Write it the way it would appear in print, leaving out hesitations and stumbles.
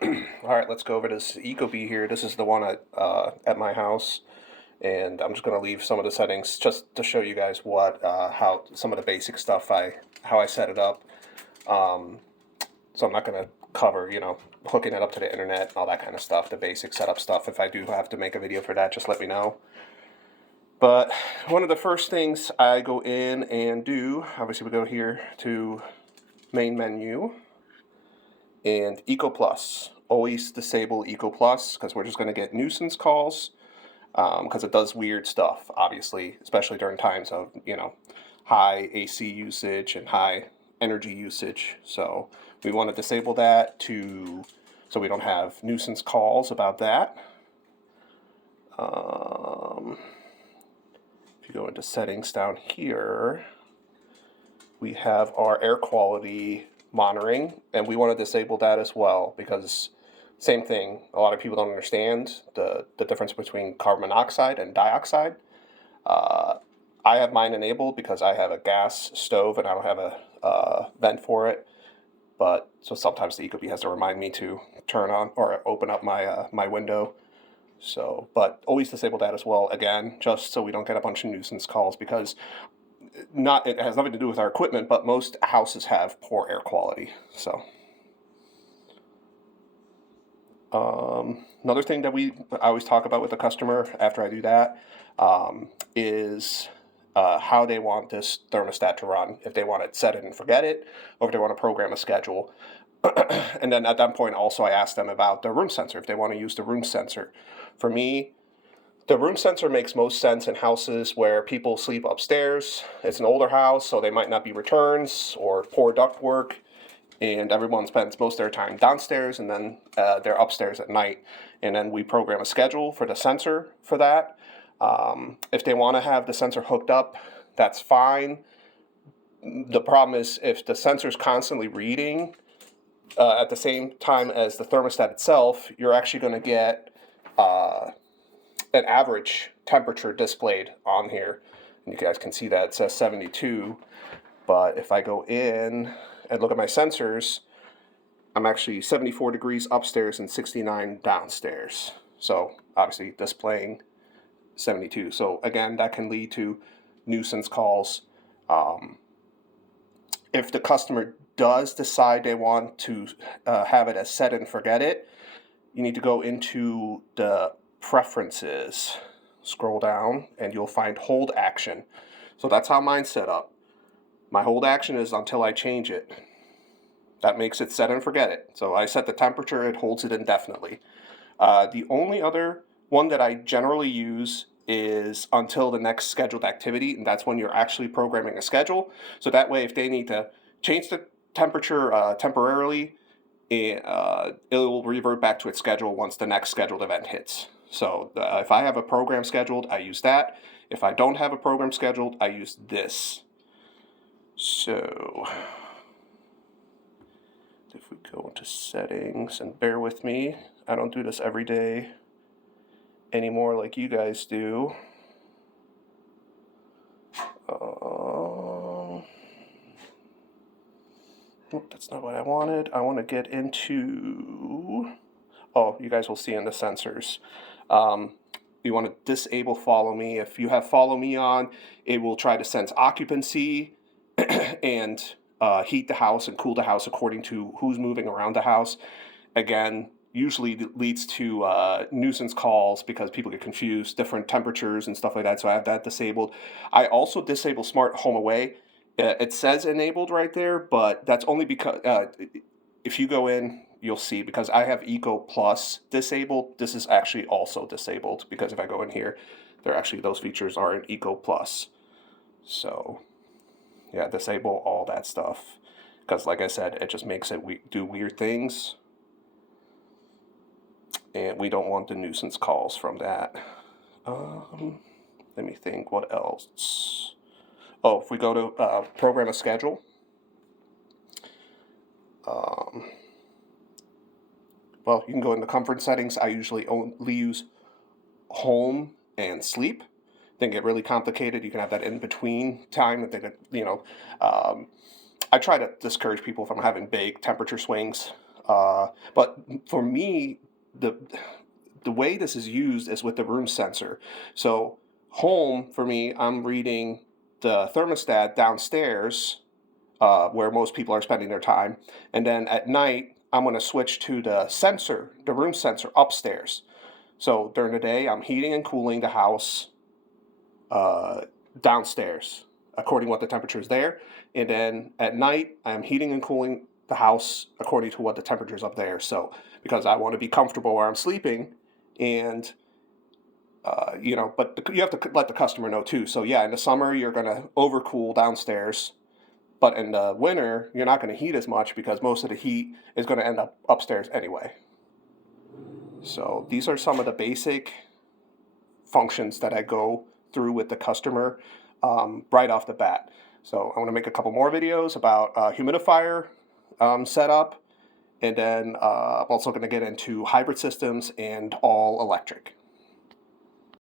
All right, let's go over this Ecobee here. This is the one at my house, and I'm just going to leave some of the settings just to show you guys how some of the basic stuff how I set it up. Um, so I'm not going to cover hooking it up to the internet and all that kind of stuff, the basic setup stuff. If I do have to make a video for that, just let me know. But one of the first things I go in and do, obviously we go here to main menu and Eco Plus. Always disable Eco Plus because we're just going to get nuisance calls because it does weird stuff, obviously, especially during times of, high AC usage and high energy usage. So we want to disable that so we don't have nuisance calls about that. If you go into settings down here, we have our air quality monitoring, and we want to disable that as well because same thing, a lot of people don't understand the difference between carbon monoxide and dioxide. I have mine enabled because I have a gas stove and I don't have a vent for it. But so sometimes the Ecobee has to remind me to turn on or open up my window. So, but always disable that as well. Again, just so we don't get a bunch of nuisance calls because it has nothing to do with our equipment, but most houses have poor air quality. So. Another thing that I always talk about with the customer after I do that is how they want this thermostat to run. If they want to set it and forget it, or if they want to program a schedule. And then at that point, also I ask them about the room sensor, if they want to use the room sensor. For me, the room sensor makes most sense in houses where people sleep upstairs. It's an older house, so they might not be returns or poor ductwork, and everyone spends most of their time downstairs, and then they're upstairs at night. And then we program a schedule for the sensor for that. If they want to have the sensor hooked up, that's fine. The problem is if the sensor's constantly reading at the same time as the thermostat itself, you're actually going to get an average temperature displayed on here. And you guys can see that it says 72. But if I go in and look at my sensors, I'm actually 74 degrees upstairs and 69 downstairs. So obviously displaying 72. So again, that can lead to nuisance calls. If the customer does decide they want to have it as set and forget it, you need to go into the preferences, scroll down, and you'll find hold action. So that's how mine's set up. My hold action is until I change it. That makes it set and forget it. So I set the temperature, it holds it indefinitely. The only other one that I generally use is until the next scheduled activity, and that's when you're actually programming a schedule. So that way, if they need to change the temperature temporarily, it will revert back to its schedule once the next scheduled event hits. So if I have a program scheduled, I use that. If I don't have a program scheduled, I use this. So if we go into settings, and bear with me, I don't do this every day anymore like you guys do. That's not what I wanted. I want to get into, you guys will see in the sensors. You want to disable follow me. If you have follow me on, it will try to sense occupancy and heat the house and cool the house according to who's moving around the house. Again, usually leads to nuisance calls because people get confused, different temperatures and stuff like that. So I have that disabled. I also disable smart home away. It says enabled right there, but that's only because if you go in, you'll see because I have Eco Plus disabled. This is actually also disabled because if I go in here, those features are in Eco Plus. So yeah, disable all that stuff because like I said, it just makes it do weird things. And we don't want the nuisance calls from that. Let me think, what else? If we go to program a schedule, you can go into comfort settings. I usually only use home and sleep. Then get really complicated. You can have that in between time. I try to discourage people from having big temperature swings. But for me, the way this is used is with the room sensor. So home, for me, I'm reading the thermostat downstairs, where most people are spending their time. And then at night, I'm going to switch to the sensor, the room sensor upstairs. So during the day, I'm heating and cooling the house downstairs, according to what the temperature is there. And then at night, I'm heating and cooling the house according to what the temperature is up there. So because I want to be comfortable where I'm sleeping, and but you have to let the customer know too. So yeah, in the summer you're going to overcool downstairs, but in the winter you're not going to heat as much because most of the heat is going to end up upstairs anyway. So these are some of the basic functions that I go through with the customer right off the bat. So I want to make a couple more videos about humidifier setup, and then I'm also going to get into hybrid systems and all electric.